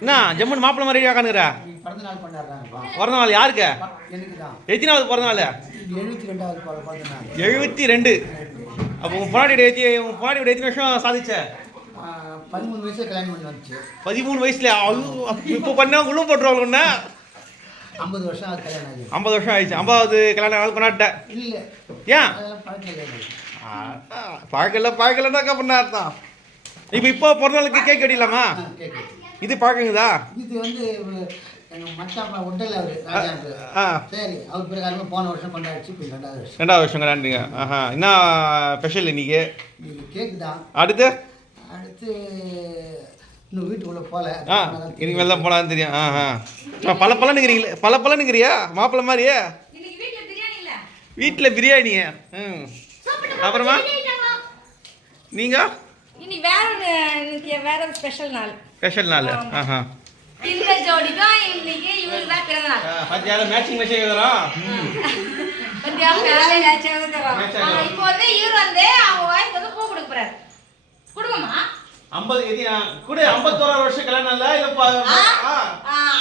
என்ன ஜம்முன் மாப்பிள்ள மாதிரி உட்காந்துக்கிறா பிறந்த நாள் யாருக்கு? எனக்கு எத்தனாவது பிறந்த நாள் எழுபத்தி எழுபத்தி ரெண்டு. அப்போ உன் பொன்னாடி உன் பொன்னாடி எத்தனை வருஷம் சாதிச்ச? பதிமூணு வயசுல கல்யாணம் பண்ணி வந்துச்சு. பதிமூணு வயசுல இப்போ பண்ணா உள்ள போட்டுருவாங்க ஒன்று ஐம்பது வருஷம் கல்யாணம் ஆகுது ஐம்பது வருஷம் ஆயிடுச்சு. ஐம்பதாவது கல்யாணம் நாள் கொண்டாட்டேன் இல்லை. ஏன்? அதெல்லாம் பழக்கம் கிடையாது. பழக்கல பழக்கலன்னாக்கா பண்ண அர்த்தம்? இப்போ இப்போ பிறந்த நாளுக்கு கேக் கேக்கு இது பழக்கங்குதா இது வந்து ரெண்டாவது வருஷம் கொண்டாண்டுங்க ஆஹா என்ன ஸ்பெஷல் இன்னைக்கு? அடுத்து? அடுத்து இன்னும் வீட்டுக்குள்ளே போகல ஆ இனிமேல் தான் போலான்னு தெரியும். ஆ ஆ. பல பலனுங்கிறீங்களே பல பலனுங்கிறியா மாப்பிள்ள மாதிரியே? வீட்டில் பிரியாணி ம். அப்புறமா? நீங்கள் இன்னைக்கு வேற ஒரு இன்னைக்கு வேற ஸ்பெஷல் நாள். ஸ்பெஷல் நாள். ஆஹா இந்த ஜோடிக்கும் இன்னைக்கு இவருக்கு தான் பிறந்த நாள் பத்தியால மேட்சிங் மெசேஜ் எழுதுறோம். இப்போ வந்து இவர் வந்து அவங்க ஒய்ஃப் வந்து பூ குடும்பமா? ஐம்பது எதி கூட ஐம்பத்தோராறு வருஷம் கல்யாணம் இல்லை இல்லை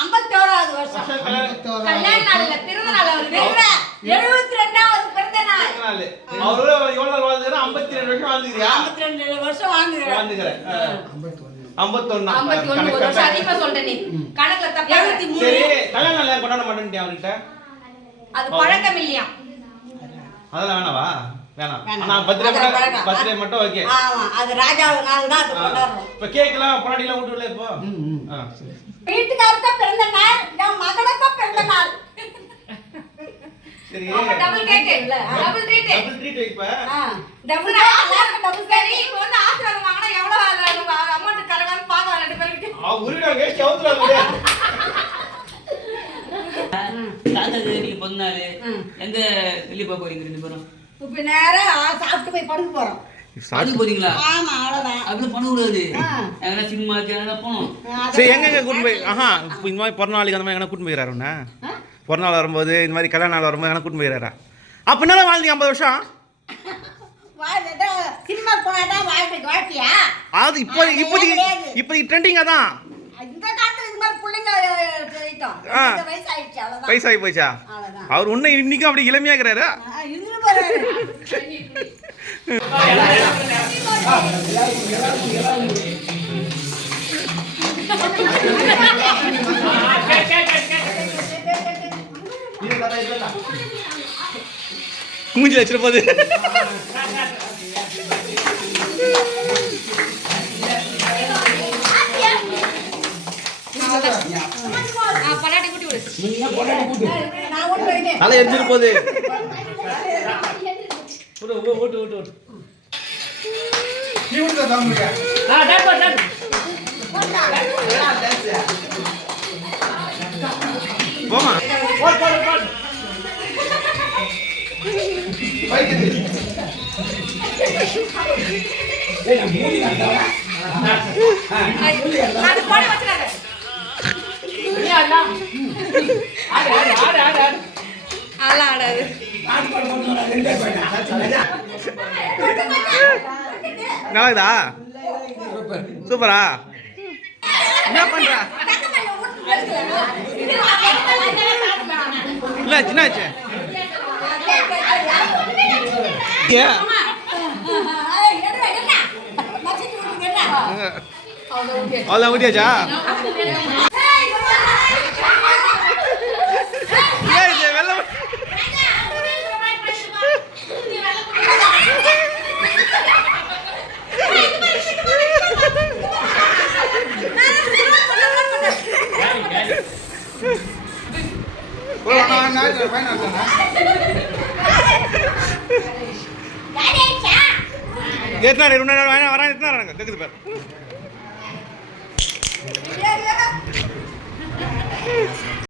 ஐம்பத்தோராவது வருஷம். கல்யாணம். கல்யாண நாள் இல்ல அவருக்கு எழுபத்தி ரெண்டாவது பிறந்த நாள். அவரு எவ்வளவு நாள் வாழ்ந்துக்கிறா ஐம்பத்தி ரெண்டு வருஷம் வாழ்ந்துக்கிறியா ஐம்பத்தி ரெண்டு வருஷம் வாழ்ந்துக்கிறேன். வாழ்ந்துக்கிறேன் ஐம்பத்தொன்னு. ஐம்பத்தி ஒண்ணு ஒரு வருஷம் அதிகமா சொல்லிட்டேன் நீ. கணக்குல தப்பா எழுபத்தி மூணு. சரி கல்யாண நாள் ஏன் கொண்டாட மாட்டேன்ட்டியா அவர்கிட்ட? அது பழக்கம் இல்லையா? அதெல்லாம் வேணாவா? வேணாம் பர்த்டே மட்டும் பழக்கம். பர்த்டே மட்டும் ஓகே ஆமா அது ராஜாவு நாள் தான் அது கொண்டாடுறோம் இப்போ கேக்லாம் விட்டுல இப்போ ஆ பிறந்த நாள் என் பிறந்த நாள் சரி double cake double treat double treat double எல்லாருக்கும் டபுள் சரி இப்போ வந்து ஆசீர்வாதம் வாங்கினா எவ்வளவு அமௌண்ட் கரகான்னு பார்க்கலாம் ரெண்டு பேருக்கு பிறந்த நாள் எங்க வெளியே போக போறீங்க ரெண்டு பேரும் இப்ப நேரம் சாப்பிட்டு போய் படுக்க போறீங்களா? ஆமா அவ்வளவுதான். அப்படி எங்கன்னா போகணும். சரி எங்க எங்க கூட்டு போய் ஆஹா இப்போ இந்த மாதிரி பிறந்த நாளைக்கு அந்த மாதிரி எங்கன்னா கூட்டு போயிறாரு உன்ன? வரும்போது இந்த மாதிரி கல்யாண நாள் வரும்போது எங்கன்னா கூட்டு போயிறாரா அப்ப என்ன வாழ்ந்தீங்க ஐம்பது வருஷம்? சினிமா போனாதான் வாழ்க்கை வாழ்க்கையா? அது இப்போ இப்போதைக்கு இப்போதைக்கு ட்ரெண்டிங்காக தான் இந்த காலத்துல இது மாதிரி பிள்ளைங்க தெரியிட்டோம் ஆ. இந்த வயசு ஆயிடுச்சு அவ்வளவுதான் அவர் இன்னும் இன்னைக்கும் அப்படி இளமையா இருக்கிறாரு ஆ, இன்னும் போறாரு மூஞ்சி வச்சிட போகுது பல்லாட்டி குட்டி விடு நான் ஒன்று வைக்கிறேன் நல்லா எரிஞ்சிட போகுது விடு, விடு, விட்டு விட்டு விட்டு நீ விட்டு தான் முடியாது போமா அது போட வச்சுறாங்க அதெல்லாம் ஆடாது நல்லாக்குதா சூப்பரா? என்ன பண்ற? இல்ல சின்னாச்சு அவ்வளோ ஊட்டியாச்சா ஏன் இது வெள்ளம் எத்தனை ரெண்டு நாள் வேணா வரேன் எத்தனை நேரம் கேக்குது பேர்.